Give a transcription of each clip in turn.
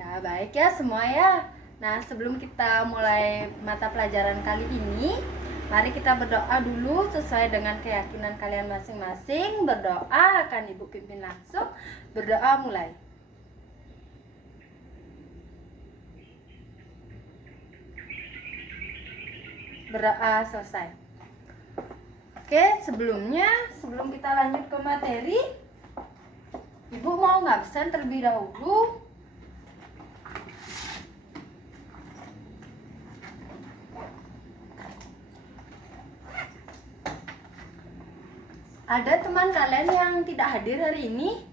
Ya, baik ya semua ya. Nah, sebelum kita mulai mata pelajaran kali ini, mari kita berdoa dulu sesuai dengan keyakinan kalian masing-masing. Berdoa akan Ibu pimpin langsung. Berdoa mulai. Berdoa selesai. Oke, sebelum kita lanjut ke materi, Ibu mau ngabsen terlebih dahulu. Ada teman kalian yang tidak hadir hari ini?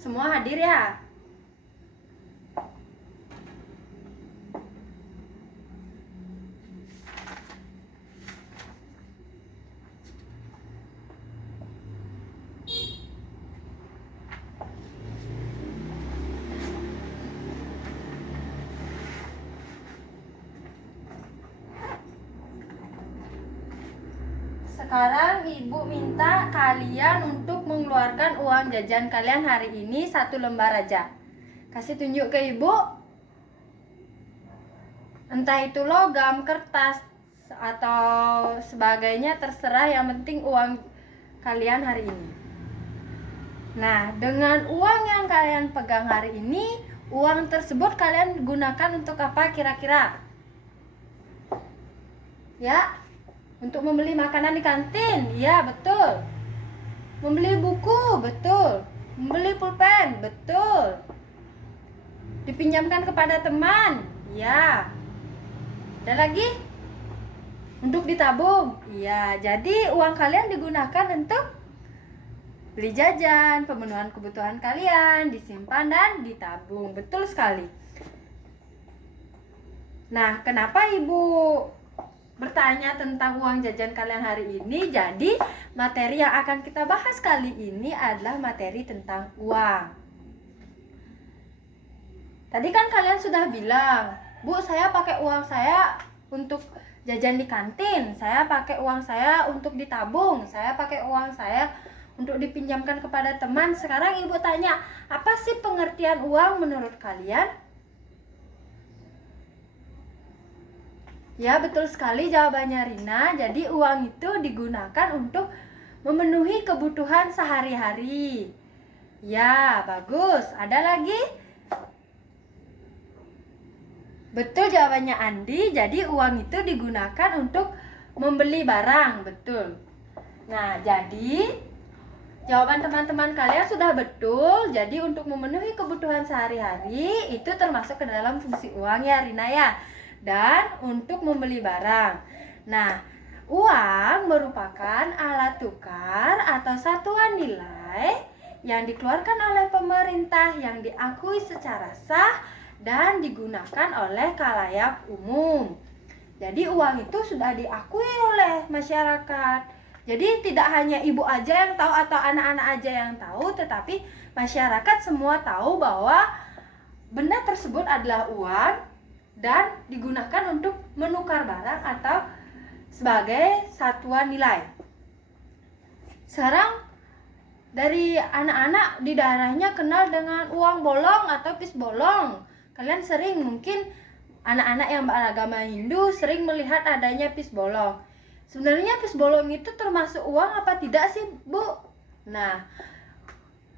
Semua hadir ya? Sekarang Ibu minta kalian untuk mengeluarkan uang jajan kalian hari ini 1 lembar aja. Kasih tunjuk ke Ibu. Entah itu logam, kertas, atau sebagainya, terserah, yang penting uang kalian hari ini. Nah, dengan uang yang kalian pegang hari ini, uang tersebut kalian gunakan untuk apa kira-kira? Ya, untuk membeli makanan di kantin, ya betul. Membeli buku, betul. Membeli pulpen, betul. Dipinjamkan kepada teman, ya. Ada lagi? Untuk ditabung, ya. Jadi uang kalian digunakan untuk beli jajan, pemenuhan kebutuhan kalian, disimpan dan ditabung, betul sekali. Nah, kenapa Ibu bertanya tentang uang jajan kalian hari ini? Jadi materi yang akan kita bahas kali ini adalah materi tentang uang. Tadi kan kalian sudah bilang, Bu, saya pakai uang saya untuk jajan di kantin, saya pakai uang saya untuk ditabung, saya pakai uang saya untuk dipinjamkan kepada teman. Sekarang Ibu tanya, apa sih pengertian uang menurut kalian? Ya, betul sekali jawabannya Rina. Jadi uang itu digunakan untuk memenuhi kebutuhan sehari-hari. Ya, bagus. Ada lagi? Betul jawabannya Andi. Jadi uang itu digunakan untuk membeli barang. Betul. Nah, jadi jawaban teman-teman kalian sudah betul. Jadi untuk memenuhi kebutuhan sehari-hari itu termasuk ke dalam fungsi uang ya Rina ya. Dan untuk membeli barang. Nah, uang merupakan alat tukar atau satuan nilai yang dikeluarkan oleh pemerintah yang diakui secara sah dan digunakan oleh khalayak umum. Jadi uang itu sudah diakui oleh masyarakat. Jadi tidak hanya ibu aja yang tahu atau anak-anak aja yang tahu, tetapi masyarakat semua tahu bahwa benda tersebut adalah uang dan digunakan untuk menukar barang atau sebagai satuan nilai. Sekarang dari anak-anak di daerahnya kenal dengan uang bolong atau pis bolong. Kalian sering, mungkin anak-anak yang beragama Hindu sering melihat adanya pis bolong. Sebenarnya pis bolong itu termasuk uang apa tidak sih, Bu? Nah,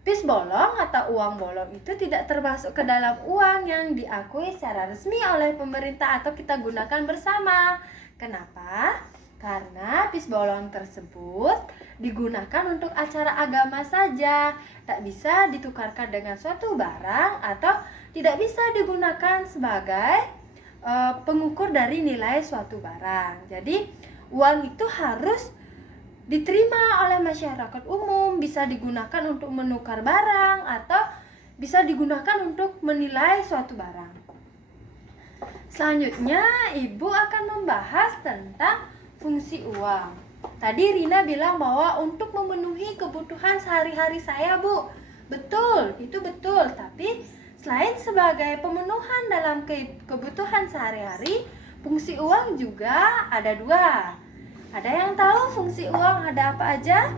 pis bolong atau uang bolong itu tidak termasuk ke dalam uang yang diakui secara resmi oleh pemerintah atau kita gunakan bersama. Kenapa? Karena pis bolong tersebut digunakan untuk acara agama saja, tak bisa ditukarkan dengan suatu barang atau tidak bisa digunakan sebagai pengukur dari nilai suatu barang. Jadi uang itu harus diterima oleh masyarakat umum, bisa digunakan untuk menukar barang atau bisa digunakan untuk menilai suatu barang. Selanjutnya, Ibu akan membahas tentang fungsi uang. Tadi Rina bilang bahwa untuk memenuhi kebutuhan sehari-hari saya, Bu. Betul, itu betul. Tapi selain sebagai pemenuhan dalam kebutuhan sehari-hari, fungsi uang juga ada dua. Ada yang tahu fungsi uang ada apa aja?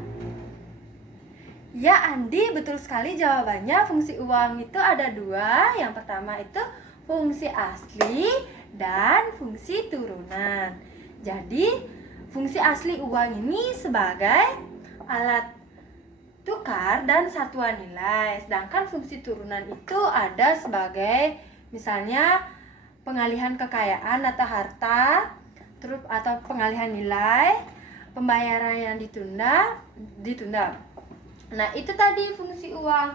Ya Andi, betul sekali jawabannya. Fungsi uang itu ada dua. Yang pertama itu fungsi asli dan fungsi turunan. Jadi fungsi asli uang ini sebagai alat tukar dan satuan nilai. Sedangkan fungsi turunan itu ada sebagai misalnya pengalihan kekayaan atau harta, terus atau pengalihan nilai, pembayaran yang ditunda. Nah, itu tadi fungsi uang.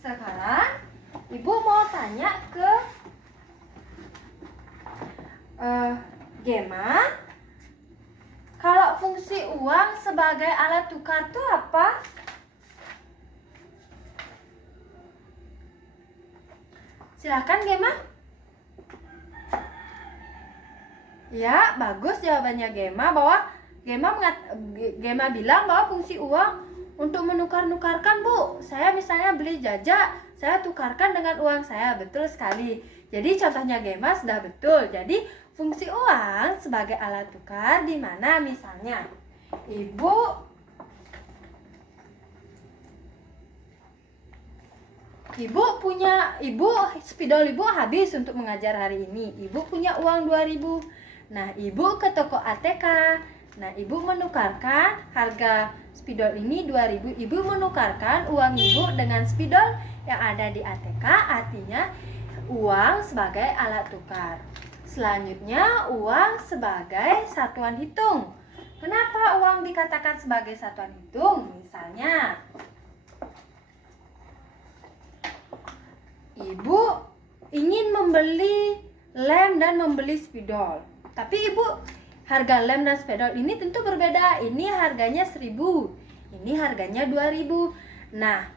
Sekarang Ibu mau tanya ke Gema, kalau fungsi uang sebagai alat tukar itu apa? Silakan Gema. Ya, bagus jawabannya Gema, bahwa Gema bilang bahwa fungsi uang untuk menukar-nukarkan, Bu. Saya misalnya beli jajak, saya tukarkan dengan uang saya. Betul sekali. Jadi contohnya Gema sudah betul. Jadi fungsi uang sebagai alat tukar di mana misalnya spidol Ibu habis untuk mengajar hari ini. Ibu punya uang 2.000. Nah, Ibu ke toko ATK. Nah, Ibu menukarkan harga spidol ini 2.000. Ibu menukarkan uang Ibu dengan spidol yang ada di ATK, artinya uang sebagai alat tukar. Selanjutnya, uang sebagai satuan hitung. Kenapa uang dikatakan sebagai satuan hitung? Misalnya, Ibu ingin membeli lem dan membeli spidol. Tapi Ibu, harga lem dan spidol ini tentu berbeda. Ini harganya 1.000, ini harganya 2.000. Nah,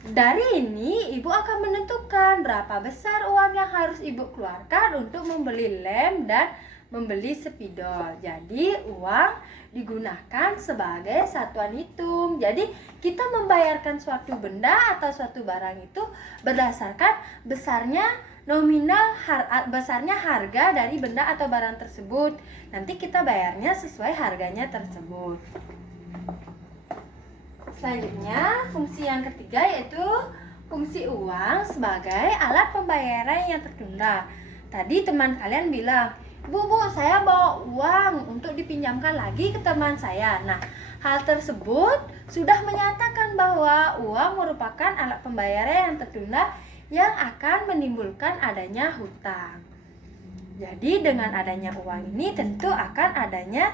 dari ini Ibu akan menentukan berapa besar uang yang harus Ibu keluarkan untuk membeli lem dan membeli spidol. Jadi uang digunakan sebagai satuan hitung. Jadi kita membayarkan suatu benda atau suatu barang itu berdasarkan besarnya besarnya harga dari benda atau barang tersebut. Nanti kita bayarnya sesuai harganya tersebut. Selanjutnya, fungsi yang ketiga yaitu fungsi uang sebagai alat pembayaran yang tertunda. Tadi teman kalian bilang, Bu, saya bawa uang untuk dipinjamkan lagi ke teman saya. Nah, hal tersebut sudah menyatakan bahwa uang merupakan alat pembayaran yang tertunda yang akan menimbulkan adanya hutang. Jadi dengan adanya uang ini tentu akan adanya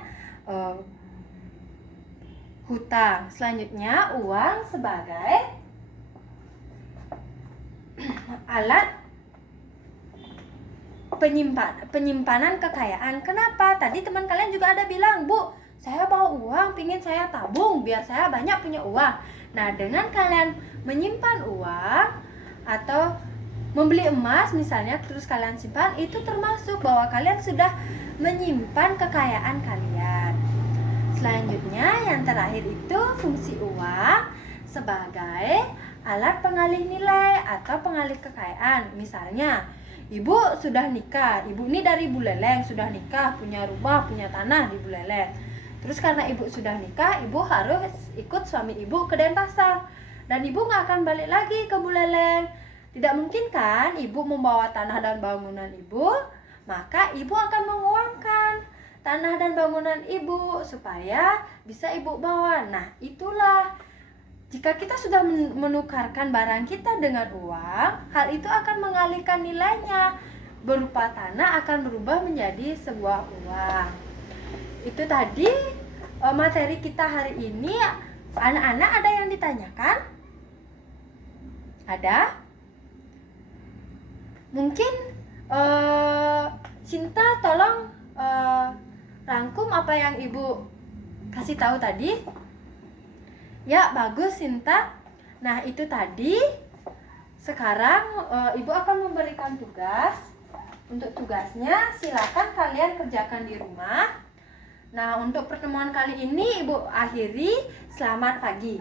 hutang. Selanjutnya, uang sebagai alat penyimpanan kekayaan. Kenapa? Tadi teman kalian juga ada bilang, Bu, saya bawa uang, pingin saya tabung biar saya banyak punya uang. Nah, dengan kalian menyimpan uang atau membeli emas misalnya, terus kalian simpan, itu termasuk bahwa kalian sudah menyimpan kekayaan kalian. Selanjutnya, yang terakhir itu fungsi uang sebagai alat pengalih nilai atau pengalih kekayaan. Misalnya, Ibu sudah nikah, Ibu ini dari Buleleng, sudah nikah, punya rumah, punya tanah di Buleleng. Terus karena Ibu sudah nikah, Ibu harus ikut suami Ibu ke Denpasar. Dan Ibu nggak akan balik lagi ke Buleleng. Tidak mungkin kan Ibu membawa tanah dan bangunan Ibu, maka Ibu akan menguangkan tanah dan bangunan Ibu supaya bisa Ibu bawa. Nah, itulah jika kita sudah menukarkan barang kita dengan uang, hal itu akan mengalihkan nilainya. Berupa tanah akan berubah menjadi sebuah uang. Itu tadi materi kita hari ini. Anak-anak ada yang ditanyakan? Ada? Mungkin Cinta tolong rangkum apa yang Ibu kasih tahu tadi. Ya, bagus Sinta. Nah, itu tadi. Sekarang Ibu akan memberikan tugas. Untuk tugasnya silakan kalian kerjakan di rumah. Nah, untuk pertemuan kali ini Ibu akhiri. Selamat pagi.